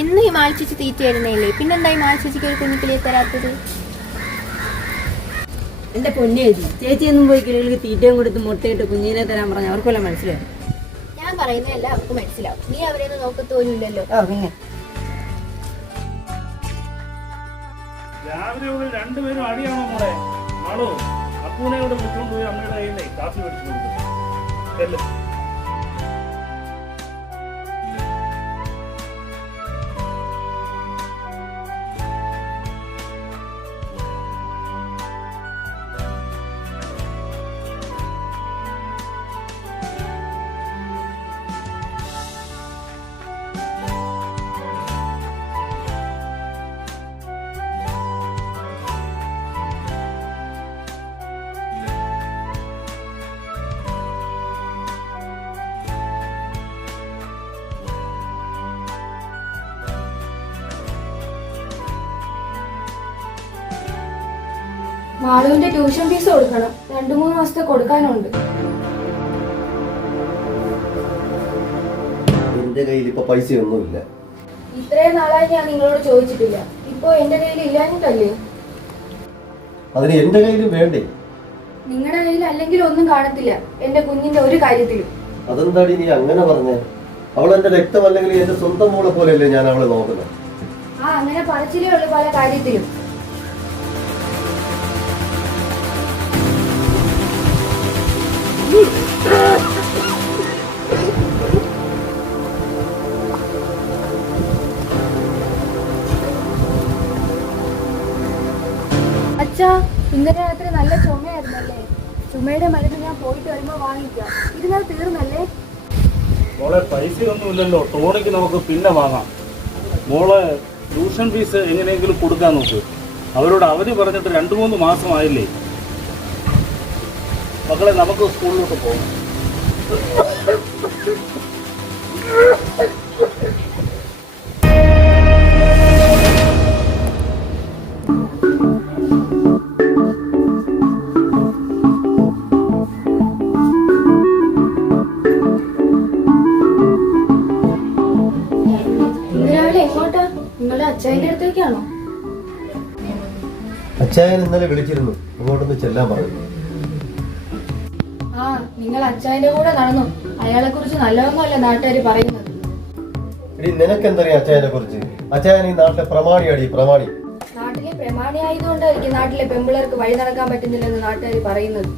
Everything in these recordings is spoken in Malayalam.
എന്നും ഈ മാളിച്ചേച്ചി തീറ്റ തരുന്നേല്ലേ, പിന്നെന്താ ഈ മാളിച്ചേച്ചിക്ക് ഒരു കുഞ്ഞിക്കിളിയെ തരാത്തത്? എന്റെ പൊന്നേച്ചി, ചേച്ചിയൊന്നും പോയി കിളികൾക്ക് തീറ്റയും കൊടുത്ത് മുട്ടയിട്ട് കുഞ്ഞിനെ തരാൻ പറഞ്ഞ അവർക്കെല്ലാം മനസ്സിലായി. ഞാൻ പറയുന്നതല്ല അവർക്ക് മനസ്സിലാവും. നീ അവരെയൊന്നും നോക്കത്തോലും ഇല്ലല്ലോ. പിന്നെ രാവിലെ ഇവിടെ രണ്ടുപേരും അടിയാണോ മോളെ? ആണോ? അപ്പൂനെ ഇവിടെ വിളിച്ചോണ്ട് പോയി അമ്മയുടെ കയ്യിൽ നിന്ന് കാപ്പി മേടിച്ചു കൊടുക്കും. മാളുവിന്റെ ട്യൂഷൻ ഫീസ് കൊടുക്കണം. 2-3 മാസത്തെ കൊടുക്കാനുണ്ട്. എന്റെ കയ്യിൽ ഇപ്പൊ പൈസയൊന്നുമില്ല. ഇത്രയും നാളായി ഞാൻ നിങ്ങളോട് ചോദിച്ചിട്ടില്ല. ഇപ്പൊ എന്റെ കയ്യിൽ ഇല്ലാഞ്ഞിട്ടല്ലേ? അതിന് എന്റെ കയ്യിലും വേണ്ടേ? നിങ്ങളുടെ കയ്യിൽ അല്ലെങ്കിൽ ഒന്നും കാണത്തില്ല എന്റെ കുഞ്ഞിന്റെ ഒരു കാര്യത്തിലും. അതെന്താടി നീ അങ്ങനെ പറഞ്ഞേ? അവൾ എന്റെ രക്തമല്ലെങ്കിൽ എന്റെ സ്വന്തം മോളെ പോലെയല്ലേ ഞാൻ അവളെ നോക്കുന്നത്. അങ്ങനെ പറച്ചിലേ ഉള്ളു പല കാര്യത്തിലും. അച്ഛാ, ഇന്നലെ രാത്രി നല്ല ചുമയായിരുന്നല്ലേ? ചുമയുടെ മരുന്ന് ഞാൻ പോയിട്ട് വരുമ്പോ വാങ്ങിക്കാം. ഇതിനാൽ തീർന്നല്ലേ? മോളെ പൈസയൊന്നുമില്ലല്ലോ, ടോണിക്ക് നമുക്ക് പിന്നെ വാങ്ങാം. മോളെ ട്യൂഷൻ ഫീസ് എങ്ങനെയെങ്കിലും കൊടുക്കാൻ നോക്ക്. അവരോട് അവധി പറഞ്ഞിട്ട് 2-3 മാസമായില്ലേ? മക്കളെ, നമുക്ക് സ്കൂളിലോട്ട് പോകാം. എങ്ങോട്ടാ? നിങ്ങളുടെ അച്ഛൻ്റെ അടുത്തേക്കാണോ? അച്ചായൻ ഇന്നലെ വിളിച്ചിരുന്നു, അങ്ങോട്ടൊന്ന് ചെല്ലാൻ പറഞ്ഞു. നിങ്ങൾ അച്ഛൻ്റെ കൂടെ നടന്നു. അയാളെ കുറിച്ച് നല്ലതൊന്നുമല്ല നാട്ടുകാർ പറയുന്നത്. ഇനി നിനക്കെന്തറിയാം അച്ചായനെ കുറിച്ച്? അച്ചായൻ ഈ നാട്ടിലെ പ്രമാണിയാടി, പ്രമാണി. നാട്ടിലെ പ്രമാണി ആയതുകൊണ്ടായിരിക്കും നാട്ടിലെ പെമ്പിളർക്ക് വഴി നടക്കാൻ പറ്റുന്നില്ലെന്ന് നാട്ടുകാർ പറയുന്നത്.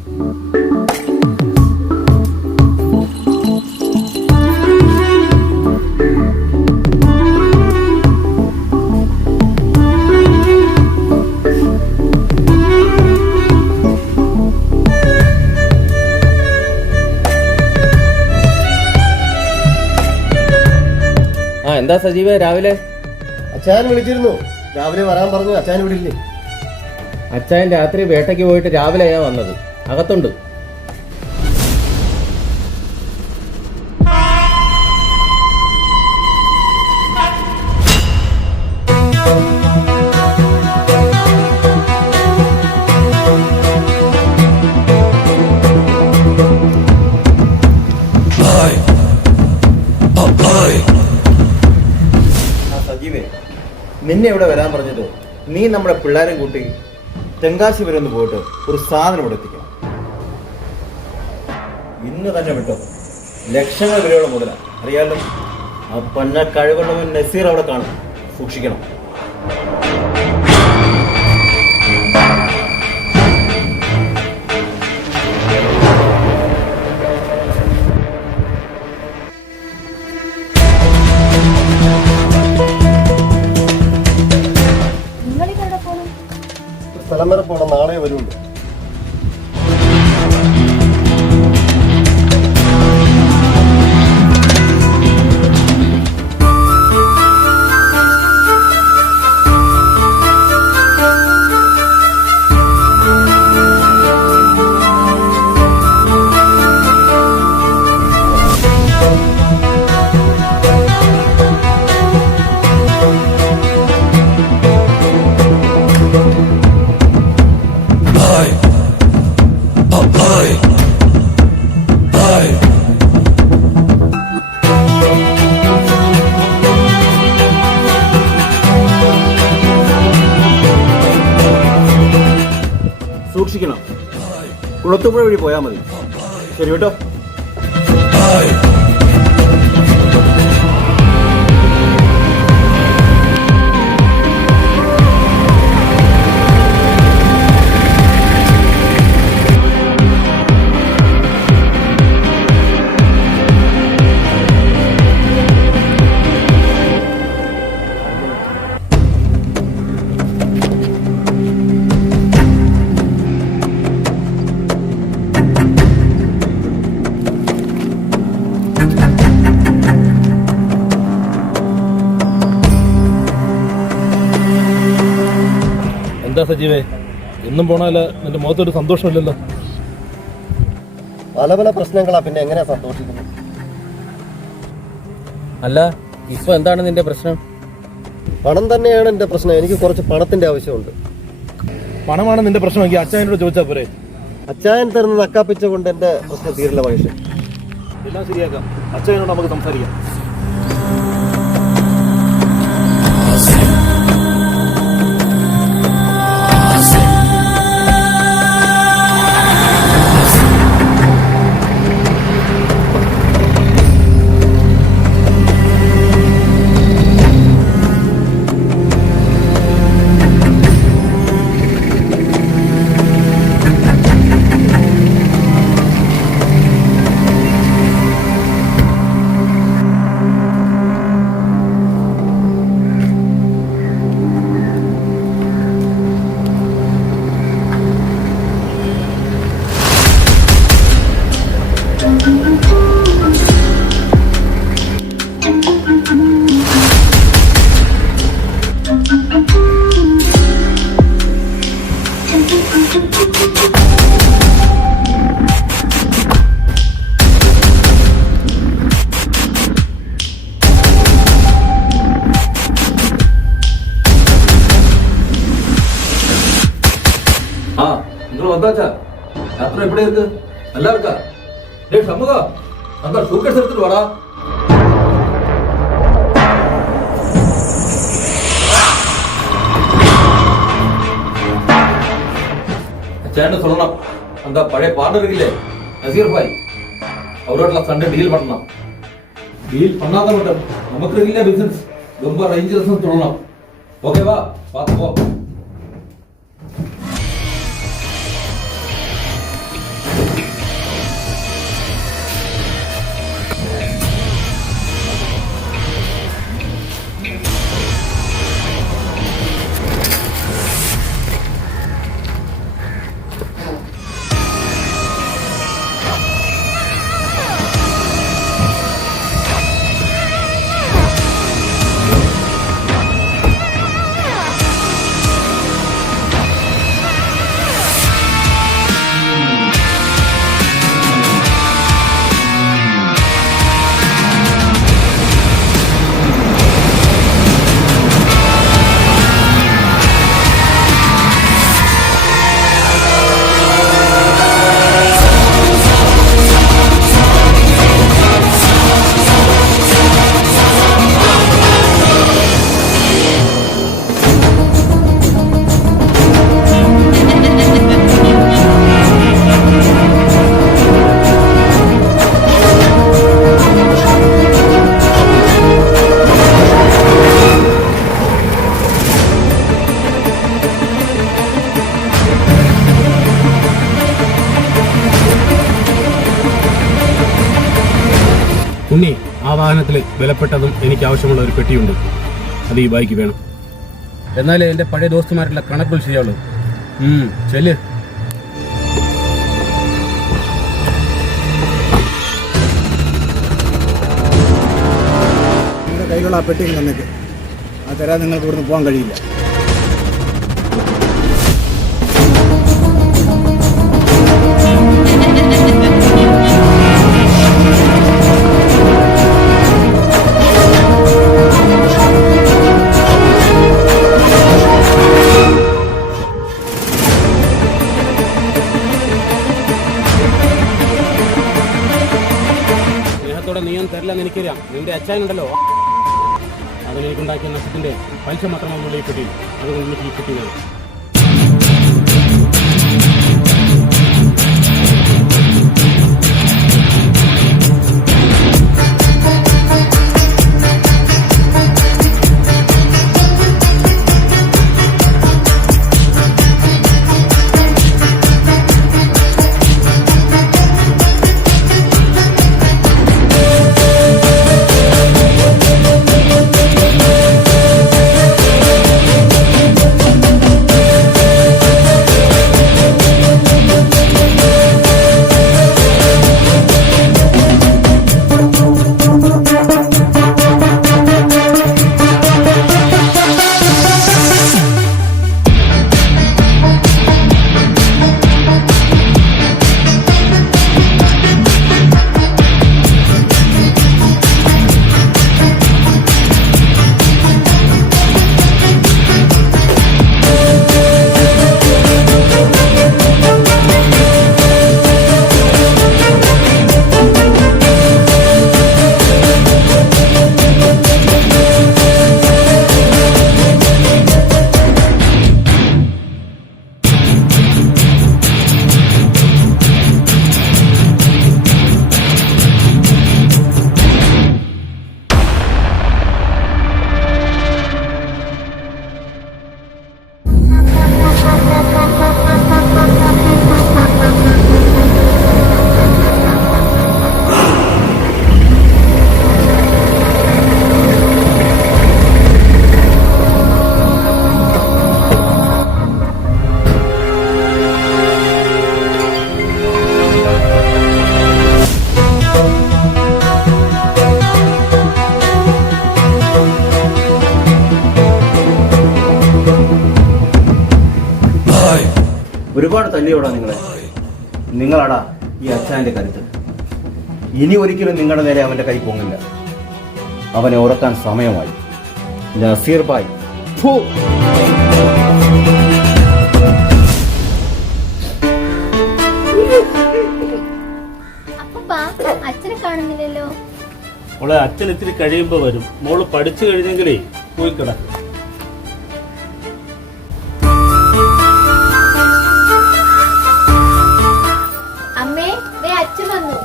എന്താ സജീവ രാവിലെ? അച്ചായൻ വിളിച്ചിരുന്നു, രാവിലെ വരാൻ പറഞ്ഞു. അച്ചായൻ ഇവിടെ ഇല്ലേ? അച്ചായൻ രാത്രി വേട്ടയ്ക്ക് പോയിട്ട് രാവിലെയാ വന്നത്. അകത്തുണ്ട്. നിന്നെ ഇവിടെ വരാൻ പറഞ്ഞിട്ട് നീ നമ്മുടെ പിള്ളേരെ കൂട്ടി തെങ്കാശി വരെ ഒന്ന് പോയിട്ട് ഒരു സാധനം ഇവിടെ എത്തിക്കണം. ഇന്ന് തന്നെ വിട്ടോ. ലക്ഷങ്ങൾ വിലയുള്ള മുതല അറിയാലോ. ആ പന്ന കഴിവുള്ളവൻ നസീർ അവിടെ കാണും, സൂക്ഷിക്കണം. സ്ഥലം വരെ പോകണം, നാളെ വരുള്ളൂ. കുളത്തുപുഴ വഴി പോയാൽ മതി. ശരി കേട്ടോ. എന്താ സജീവേ, എന്നും പോണാല് നിന്റെ മുഖത്തൊരു സന്തോഷമില്ലല്ലോ? പല പല പ്രശ്നങ്ങളാ, പിന്നെ എങ്ങനെയാ സന്തോഷിക്കുന്നത്? അല്ല, ഇപ്പൊ എന്താണ് നിന്റെ പ്രശ്നം? പണം തന്നെയാണ് എന്റെ പ്രശ്നം. എനിക്ക് കുറച്ച് പണത്തിന്റെ ആവശ്യമുണ്ട്. പണമാണ് നിന്റെ പ്രശ്നമെങ്കിൽ അച്ഛനോട് ചോദിച്ചാൽ പോരെ? അച്ചായൻ തരുന്ന നക്കാപ്പിച്ച കൊണ്ട് എന്റെ പ്രശ്നം തീരില്ല മനുഷ്യൻ. എല്ലാം ശരിയാക്കാം. അച്ഛനോട് നമുക്ക് സംസാരിക്കാം. നിങ്ങൾ വന്നാച്ചാ യാത്ര എവിടെ ഇருக்கு? நல்லா இருக்கா? டேய் சண்முகா, அந்த சூட்கேஸ் எடுத்துட்டு வாடா. அச்சான்னு சொல்லணும், அந்த பழைய பார்ட்னர் இருக்குல்லே நசீர் பாய், அவரோட சண்டை டீல் பண்ணலாம். டீல் பண்ணாத மட்டும் நமக்கு இருக்குல்ல பிசினஸ் ரொம்ப டேஞ்சரஸ் சொல்லணும். ஓகேவா? பார்த்து போ. ഉണ്ണി, ആ വാഹനത്തിൽ വിലപ്പെട്ടതും എനിക്ക് ആവശ്യമുള്ള ഒരു പെട്ടിയുണ്ട്. അത് ഈ ബൈക്ക് വേണം. എന്നാലേ എൻ്റെ പഴയ ദോസ്തുമാരുള്ള കണക്കുകൾ ശരിയുള്ളൂ. ചെല്ല്. നിങ്ങളുടെ കയ്യിലുള്ള ആ പെട്ടി തന്നിട്ട് അത് തരാതെ നിങ്ങൾക്ക് ഇവിടുന്ന് പോകാൻ കഴിയില്ല. നീയൊന്നും തരില്ലെന്ന് എനിക്കറിയാം. നിന്റെ അച്ചായനുണ്ടല്ലോ, അതിനെനിക്കുണ്ടാക്കിയ നഷ്ടത്തിന്റെ പലിശ മാത്രമാണ് ഈ പെട്ടി. അതുകൊണ്ട് എനിക്ക് ഈ പെട്ടി വേണം. ഒരുപാട് തല്ലിയോടാ നിങ്ങളെ. നിങ്ങളാടാ ഈ അച്ഛൻ്റെ കരുത്ത്. ഇനി ഒരിക്കലും നിങ്ങളുടെ നേരെ അവൻ്റെ കൈ പൊങ്ങില്ല. അവനെ ഉറക്കാൻ സമയമായി. നസീർ ഭായ്. ഫു. അപ്പപ്പാ അച്ഛനെ കാണുന്നില്ലല്ലോ. മോളെ അച്ഛൻ ഇത്തിരി കഴിയുമ്പോൾ വരും. മോള് പഠിച്ചു കഴിഞ്ഞെങ്കിലേ പോയി കിടക്കും. അമ്മേ ദേ അച്ഛൻ വന്നു.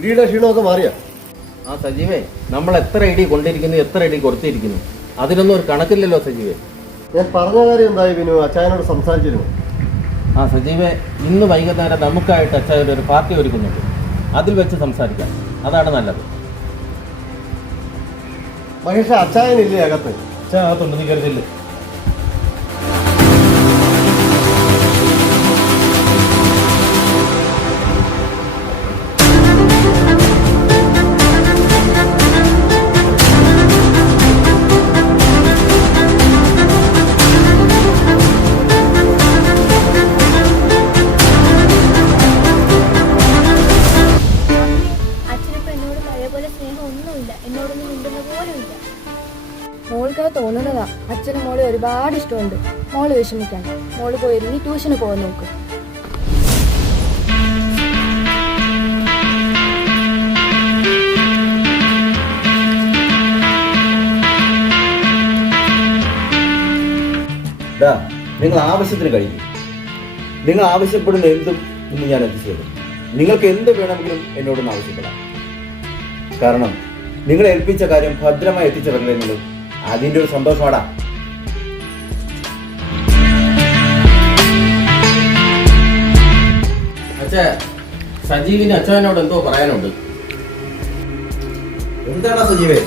ഇടിയുടെ ക്ഷീണമൊക്കെ മാറിയാ? ആ സജീവേ, നമ്മൾ എത്ര ഇടി കൊണ്ടിരിക്കുന്നു, എത്ര ഇടി കൊടുത്തിരിക്കുന്നു, അതിനൊന്നും ഒരു കണക്കില്ലല്ലോ സജീവേ. ഞാൻ പറഞ്ഞ കാര്യം എന്തായി വിനു? അച്ചായനോട് സംസാരിച്ചിരുന്നു. ആ സജീവേ, ഇന്ന് വൈകുന്നേരം നമുക്കായിട്ട് അച്ഛൻ്റെ ഒരു പാർട്ടി ഒരുക്കുന്നുണ്ട്. അതിൽ വെച്ച് സംസാരിക്കാം, അതാണ് നല്ലത്. മഹേഷ്, അച്ചായനില്ലേ അകത്ത്? അച്ഛൻ അകത്തുണ്ട്, നീ കരുതില്ലേ? അച്ഛനിപ്പോ എന്നോട് പഴയപോലെ സ്നേഹം ഒന്നുമില്ല, എന്നോടൊന്നും മിണ്ടുന്ന പോലും ഇല്ല. മോൾക്കത് തോന്നുന്നതാ. അച്ഛനും മോളെ ഒരുപാട് ഇഷ്ടമുണ്ട്. മോള് വിഷമിക്കണം. മോള് പോയി ഇനി ട്യൂഷന് പോകാൻ നോക്ക്. നിങ്ങൾ ആവശ്യത്തിന് കഴിയും. നിങ്ങൾ ആവശ്യപ്പെടുന്ന എന്തും ഇന്ന് ഞാൻ എത്തിച്ചേരും. നിങ്ങൾക്ക് എന്ത് വേണമെങ്കിലും എന്നോടൊന്ന് ആവശ്യപ്പെടാം. കാരണം നിങ്ങളെ ഏൽപ്പിച്ച കാര്യം ഭദ്രമായി എത്തിച്ചിറങ്ങുന്നത് അതിൻ്റെ ഒരു സന്തോഷമാടാ. അച്ഛാ, സജീവിന് അച്ഛനോട് എന്തോ പറയാനുണ്ട്. എന്താടാ സജീവേ?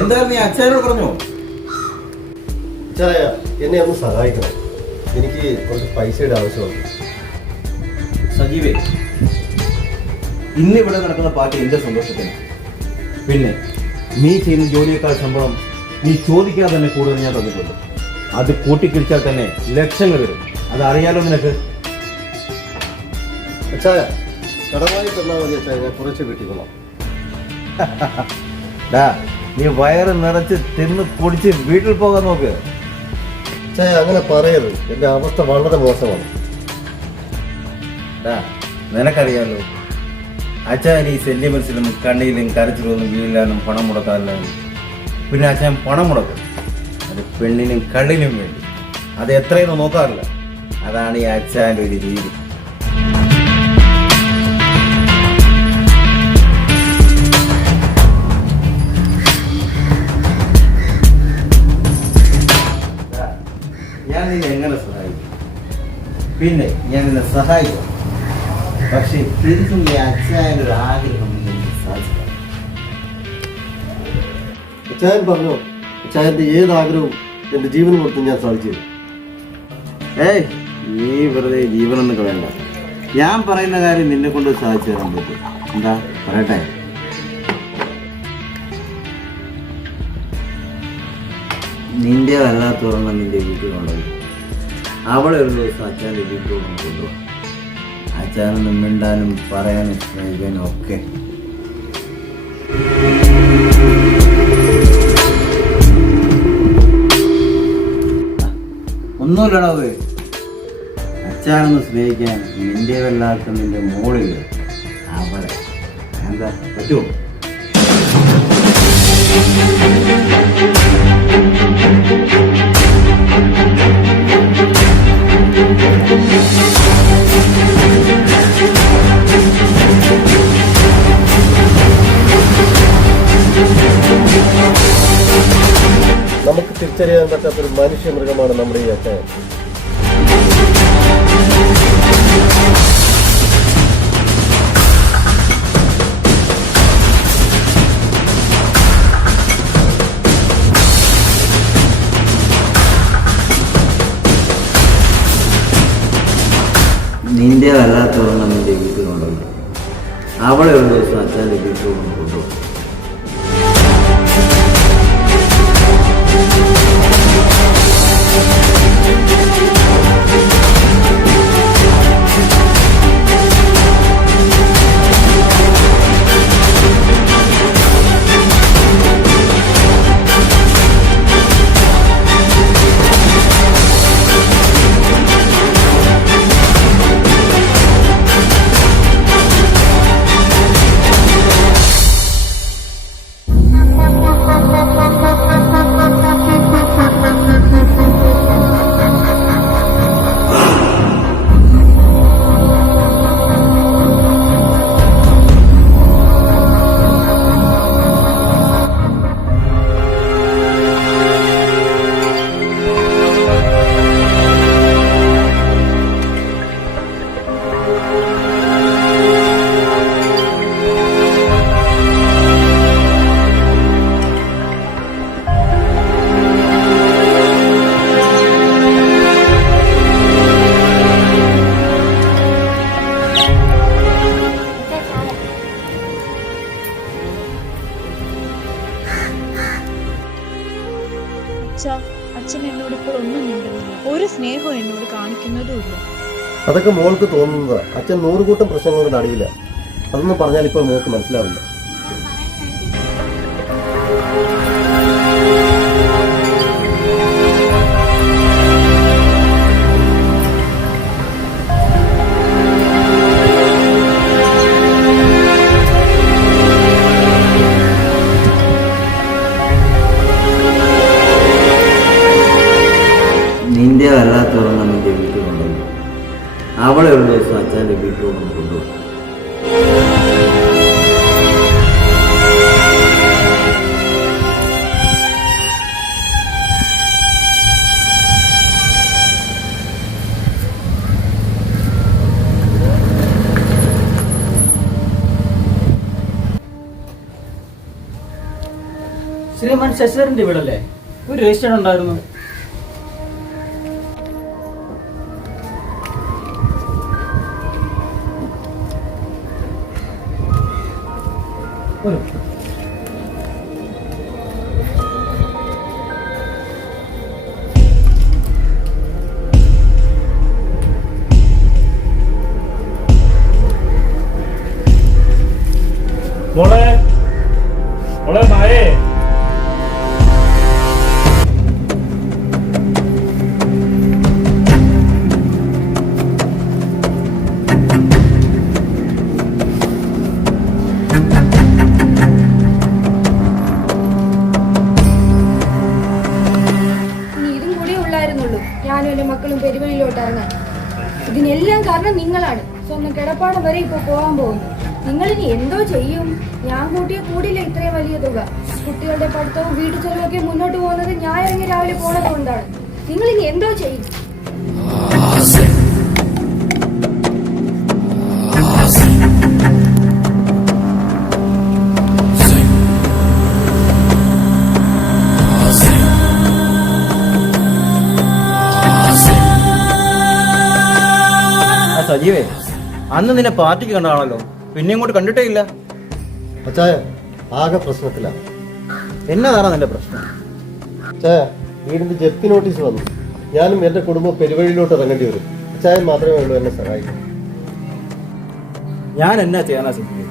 എന്തായാലും നീ അച്ഛനോട് പറഞ്ഞോ? അച്ചായ, എന്നെ ഒന്ന് സഹായിക്കണം. എനിക്ക് കുറച്ച് പൈസയുടെ ആവശ്യമുണ്ട്. സജീവേ, ഇന്നിവിടെ നടക്കുന്ന പാർട്ടി എന്റെ സന്തോഷത്തിന്. പിന്നെ നീ ചെയ്യുന്ന ജോലിയേക്കാൾ ശമ്പളം നീ ചോദിക്കാതെ തന്നെ കൂടുതൽ ഞാൻ തന്നിട്ടുണ്ട്. അത് കൂട്ടിക്കിഴിച്ചാൽ തന്നെ ലക്ഷങ്ങൾ വരും. അത് അറിയാലോ നിനക്ക്. അച്ചായ, കടമായി തന്നാൽ മതി അച്ചായ, ഞാൻ കുറച്ച് കിട്ടിക്കൊള്ളാം. നീ വയറ് നിറച്ച് തിന്ന് കുടിച്ച് വീട്ടിൽ പോകാൻ നോക്ക്. അച്ചായ, അങ്ങനെ പറയരുത്. എൻ്റെ അവസ്ഥ വളരെ മോശമാണ്. നിനക്കറിയാലോ, അച്ഛൻ ഈ സെന്റിമെന്റ്സിലും കണ്ണിയിലും കരച്ചിലൊന്നും വീഴില്ലാനും പണം മുടക്കാറില്ലാനും. പിന്നെ അച്ഛൻ പണം മുടക്കും, അത് പെണ്ണിനും കള്ളിനും വേണ്ടി. അത് എത്രയൊന്നും നോക്കാറില്ല. അതാണ് ഈ അച്ഛൻ്റെ ഒരു രീതി. ഞാൻ നിന്നെ എങ്ങനെ സഹായിക്കും? പിന്നെ ഞാൻ നിന്നെ സഹായിക്കും. പക്ഷെ തിരിച്ചും ഈ അച്ഛൻ്റെ ഒരു ആഗ്രഹം സാധിക്കാം. അച്ചായൻ പറഞ്ഞോ, അച്ചായൻ്റെ ഏത് ആഗ്രഹവും എൻ്റെ ജീവൻ കൊടുത്ത് ഞാൻ സാധിച്ചു തരും. ഏയ്, നീ വെറുതെ ജീവനൊന്നും വേണ്ട. ഞാൻ പറയുന്ന കാര്യം നിന്നെ കൊണ്ട് സാധിച്ചു തരാൻ പറ്റും. എന്താ പറയട്ടെ? നിന്റെ വല്ലാത്തോറണം നിന്റെ വീട്ടിൽ കൊണ്ടുപോയി അവളെ ഒരു ദിവസം അച്ഛൻ്റെ വീട്ടിലോട്ട് കൊണ്ടുപോകാം. അച്ഛനൊന്നും മിണ്ടാനും പറയാനും സ്നേഹിക്കാനും ഒക്കെ. ഒന്നുമില്ലടാ, അച്ഛനൊന്ന് സ്നേഹിക്കാൻ നിന്റെ വല്ലാത്ത നിന്റെ മോളില് അവളെ എന്താ പറ്റുമോ? നമുക്ക് തിരിച്ചറിയാൻ പറ്റാത്തൊരു മനുഷ്യ മൃഗമാണ് നമ്മുടെ ഈ അച്ചായൻ. നിന്റെ അല്ലാത്തവണ്ണം നിന്റെ വീട്ടിലുണ്ടല്ലോ, അവളെ ഒരു ദിവസം അച്ഛൻ്റെ വീട്ടിലൊന്നും കൊണ്ടുപോകും. അച്ഛൻ എന്നോട് ഇപ്പോൾ ഒന്നും മിണ്ടുന്നില്ല, ഒരു സ്നേഹവും എന്നോട് കാണിക്കുന്നതുമില്ല. അതൊക്കെ മോൾക്ക് തോന്നുന്നതാ. അച്ഛൻ 100 കൂട്ടം പ്രശ്നങ്ങളോട് അറിയില്ല. അതൊന്നും പറഞ്ഞാൽ ഇപ്പോൾ മോൾക്ക് മനസ്സിലാവില്ല. നിന്റെ അല്ലാത്തവണ്ണം നിന്റെ വീട്ടിലുണ്ടല്ലോ, അവളെ ഒരു ദിവസം അച്ഛൻ്റെ വീട്ടിലൊന്നും കൊണ്ടുപോകും. ശ്രീമാൻ ശശിധരന്റെ വീടല്ലേ? ഒരു രജിസ്റ്റർ ഉണ്ടായിരുന്നു. മോളെ മോളെ മായേ, ഞാനും എൻ്റെ മക്കളും പെരുവഴിയിലോട്ട് ഇറങ്ങാൻ. ഇതിനെല്ലാം കാരണം നിങ്ങളാണ്. സ്വന്തം കിടപ്പാടം വരെ ഇപ്പോൾ പോകാൻ പോകുന്നു. നിങ്ങളിനി എന്തോ ചെയ്യും? ഞാൻ കൂടില്ല ഇത്രയും വലിയ തുക. കുട്ടികളുടെ പഠിത്തവും വീട്ടു ചെലവൊക്കെ മുന്നോട്ട് പോകുന്നത് ഞാൻ ഇറങ്ങി രാവിലെ പോണത് കൊണ്ടാണ്. നിങ്ങളിനി എന്തോ ചെയ്യും? സജീവേ, അന്ന് നിന്നെ പാർട്ടിക്ക് കണ്ടതാണല്ലോ, പിന്നെ ഇങ്ങോട്ട് കണ്ടിട്ടേ ഇല്ല. അച്ചായ ആകെ പ്രശ്നത്തിലാണ്. എന്നതാണ് നിന്റെ പ്രശ്നം? അച്ചായ, വീടിന്റെ ജപ്തി നോട്ടീസ് വന്നു. ഞാനും എൻ്റെ കുടുംബം പെരുവഴിയിലോട്ട് ഇറങ്ങേണ്ടി വരും. അച്ചായൻ മാത്രമേ ഉള്ളൂ എന്നെ സഹായിക്കും. ഞാൻ എന്നാ ചെയ്യാനാ സജീവേ?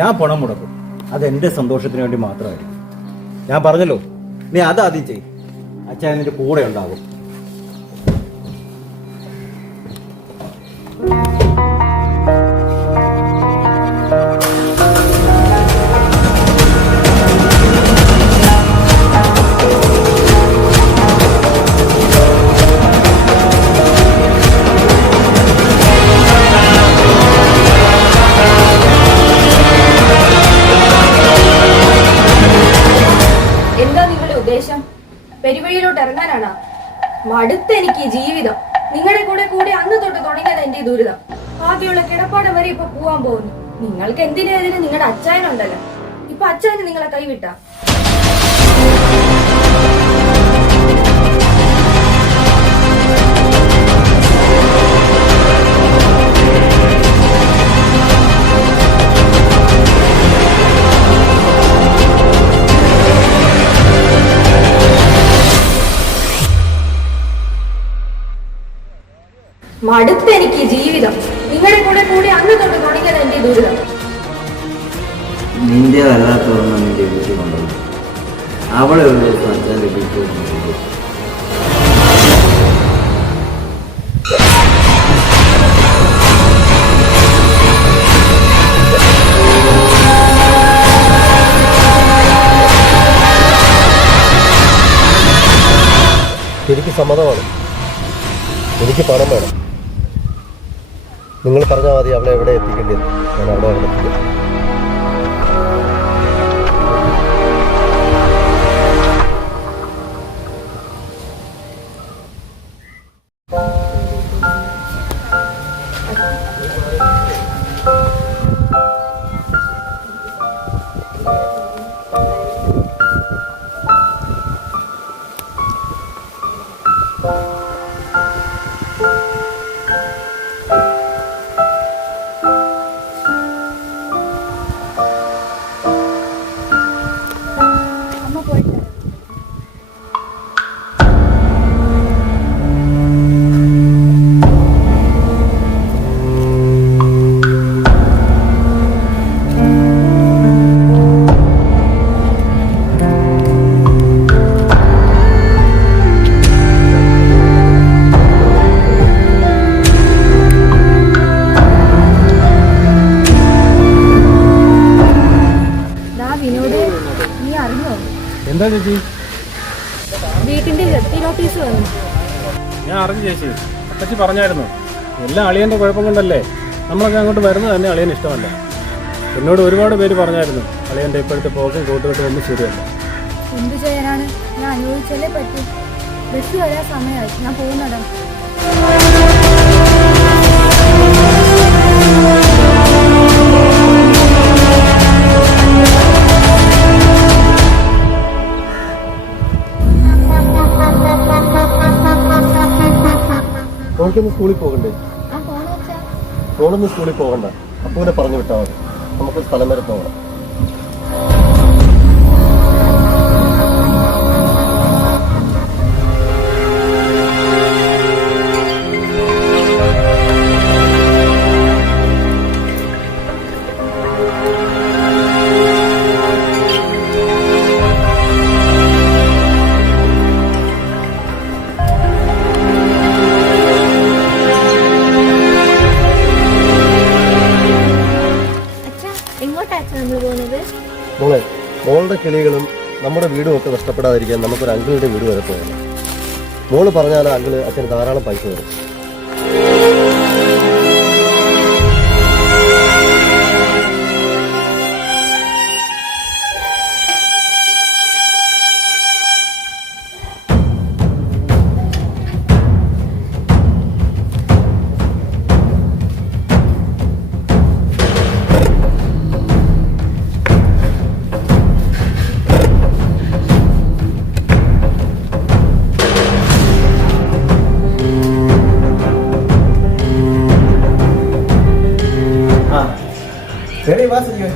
ഞാൻ പണം മുടക്കും. അതെന്റെ സന്തോഷത്തിന് വേണ്ടി മാത്രമായിരിക്കും. ഞാൻ പറഞ്ഞല്ലോ, നീ അതാദ്യം ചെയ്യും. അച്ചായൻ നിന്റെ കൂടെ ഉണ്ടാകും. പെരുവഴിയിലോട്ട് ഇറങ്ങാനാണ് മടുത്ത് എനിക്ക് ജീവിതം. നിങ്ങളുടെ കൂടെ അന്ന് തൊട്ട് തുടങ്ങിയത് എന്റെ ദുരിതം. ആകെയുള്ള കിടപ്പാടം വരെ ഇപ്പൊ പോവാൻ പോകുന്നു. നിങ്ങൾക്ക് എന്തിനേതിന് നിങ്ങളുടെ അച്ചായനുണ്ടല്ലോ. ഇപ്പൊ അച്ചായന് നിങ്ങളെ കൈവിട്ട. കൂടി അന്ന് തൊട്ട് തുടങ്ങിയത് എന്റെ ദുരിതം. നിന്റേതല്ലാത്തതൊന്നും നിന്റെ വീട്ടിൽ കൊണ്ടുപോകും. അവളെ ഒരു ദിവസം അച്ഛൻ്റെ വീട്ടിൽ കൊണ്ടുപോകും. എനിക്ക് സമ്മതമാണ്. എനിക്ക് പണം വേണം. നിങ്ങൾ പറഞ്ഞാൽ മതി അവളെ എവിടെ എത്തിക്കേണ്ടത്. ഞാൻ അവിടെ എത്തിക്കാം. എന്താ ചേച്ചി? വീട്ടിന്റെ ജപ്തി നോട്ടീസ് വന്നു. ഞാൻ അറിഞ്ഞു ചേച്ചി. അപ്പച്ചി പറഞ്ഞായിരുന്നു എല്ലാം അളിയൻ്റെ കുഴപ്പം കൊണ്ടല്ലേ നമ്മളൊക്കെ അങ്ങോട്ട് വരുന്നത് തന്നെ അളിയന് ഇഷ്ടമല്ല. എന്നോട് ഒരുപാട് പേര് പറഞ്ഞായിരുന്നു അളിയൻ്റെ ഇപ്പോഴത്തെ പോക്കും കൂട്ടുകെട്ടും ഒന്നും ശരിയല്ല. എന്ത് ചെയ്യാനാണ്, ഞാൻ അനുഭവിച്ചല്ലേ പറ്റൂ. ബസ് വരാൻ സമയമായി, ഞാൻ പോകുന്നതാണ്. നമുക്കൊന്ന് സ്കൂളിൽ പോകണ്ടേ? ഫോണൊന്ന് സ്കൂളിൽ പോകണ്ട. അപ്പൂനെ പറഞ്ഞു വിട്ടാൽ മതി. നമുക്ക് സ്ഥലം വരെ പോകണം. മോളെ, മോളുടെ കിളികളും നമ്മുടെ വീടും ഒക്കെ നഷ്ടപ്പെടാതിരിക്കാൻ നമുക്കൊരു അങ്കിളുടെ വീട് വരെ പോകണം. മോള് പറഞ്ഞാൽ അങ്കിള് അച്ഛന് ധാരാളം പൈസ തരും. ശരി, വാ സജീവ.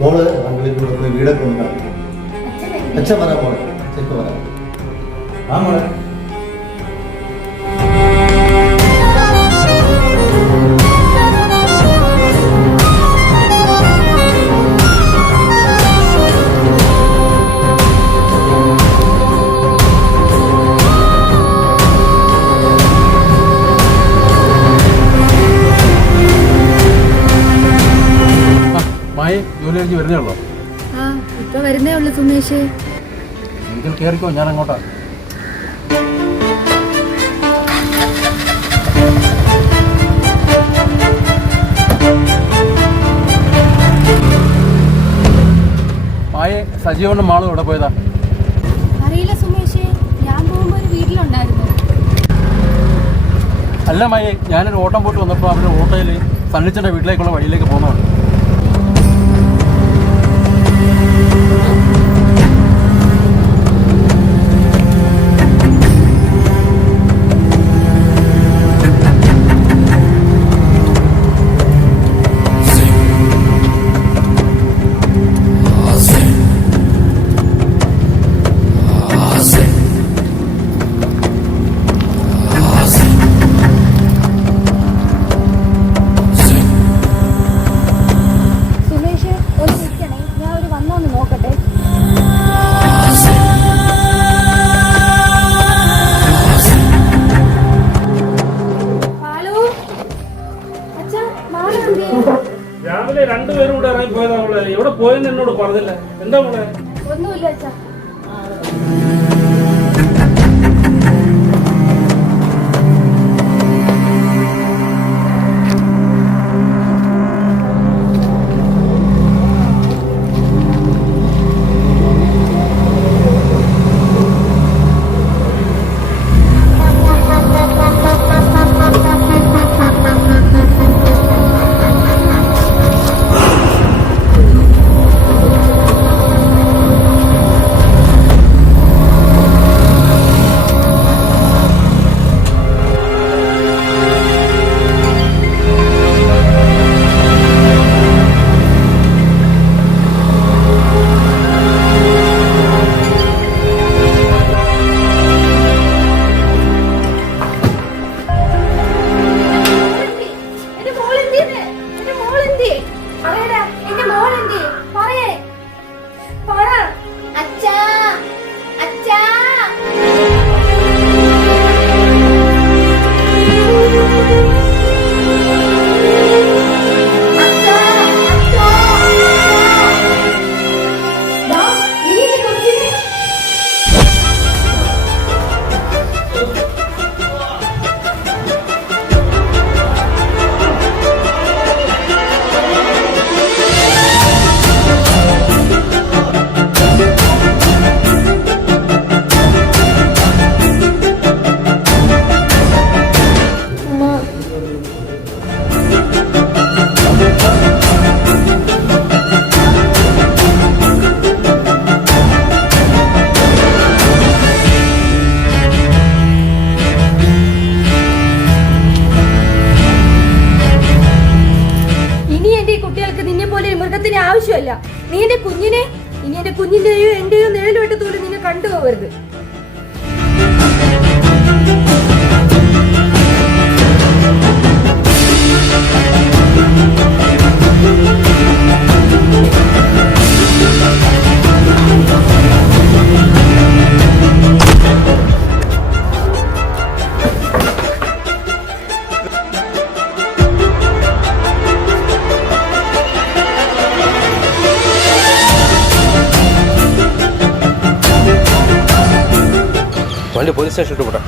മോള് അങ്കിളിൻ്റെ കൂടെ പോയി വീടൊക്കെ ഉണ്ടാകും. അച്ഛൻ വരാം മോളെ, ചെക്ക് വരാം. ആ മോളെ. ജോലി കഴിഞ്ഞ് വരുന്നേ ഉള്ളൂ. ആ, ഇപ്പൊ വരുന്നേ ഉള്ളു സുമേഷ്. നിങ്ങൾ കയറിക്കോ, ഞാൻ അങ്ങോട്ടാ. മായെ, സജീവനും മാളും ഇവിടെ പോയതാ? അറിയില്ല സുമേഷ്, ഞാൻ പോകുമ്പോ ഒരു വീട്ടിലുണ്ടായിരുന്നു. അല്ല മായെ, ഞാനൊരു ഓട്ടം പോയിട്ട് വന്നപ്പോൾ അവരുടെ ഓട്ടോയിൽ സണ്ണിച്ചൻ്റെ വീട്ടിലേക്കുള്ള വഴിയിലേക്ക് പോകുന്നതാണ്. രണ്ടുപേരും കൂടെ ഇറങ്ങി പോയതാ മോളെ. എവിടെ പോയെന്ന് എന്നോട് പറഞ്ഞില്ല. എന്താ മോളെ? ഒന്നുമില്ല അച്ഛാ. ആവശ്യമല്ല. നീ എന്റെ കുഞ്ഞിനെ, ഇനി എന്റെ കുഞ്ഞിന്റെയോ എന്റെയോ നിഴലുവെട്ട് പോലും നിന്നെ കണ്ടുപോകരുത്. വണ്ടി പോലീസ് സ്റ്റേഷനിൽ വിടാം.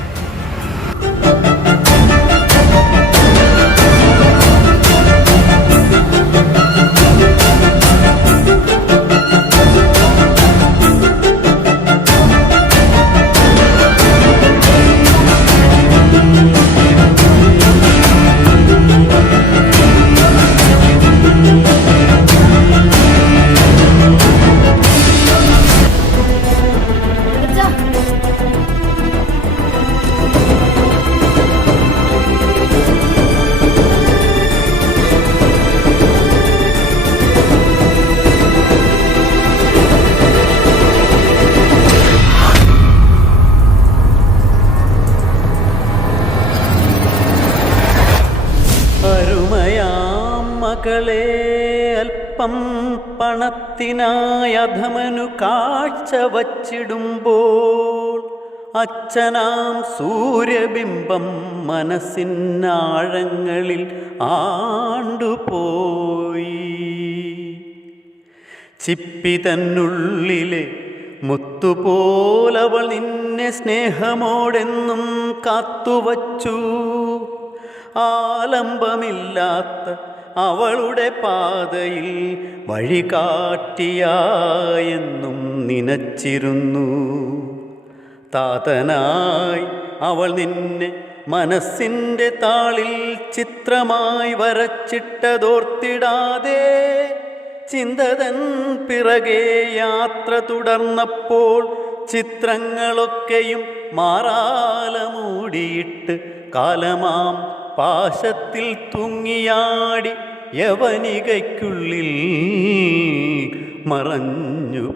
മകളെ അല്പം പണത്തിനായി അധമനു കാഴ്ച വച്ചിടുമ്പോൾ അച്ഛനാം സൂര്യബിംബം മനസ്സിനാഴങ്ങളിൽ ആണ്ടുപോയി. ചിപ്പി തന്നുള്ളിലെ മുത്തുപോലവൾ നിന്നെ സ്നേഹമോടെന്നും കാത്തുവച്ചു. ആലംബമില്ലാത്ത അവളുടെ പാതയിൽ വഴികാട്ടിയായെന്നും നനച്ചിരുന്നു. താതനായി അവൾ നിന്നെ മനസ്സിൻ്റെ താളിൽ ചിത്രമായി വരച്ചിട്ടതോർത്തിടാതെ ചിന്തതൻ പിറകെ യാത്ര തുടർന്നപ്പോൾ ചിത്രങ്ങളൊക്കെയും മാറാല മൂടിയിട്ട് കാലമാം പാശത്തിൽ തൂങ്ങിയാടി യവനികയ്ക്കുള്ളിൽ മറഞ്ഞു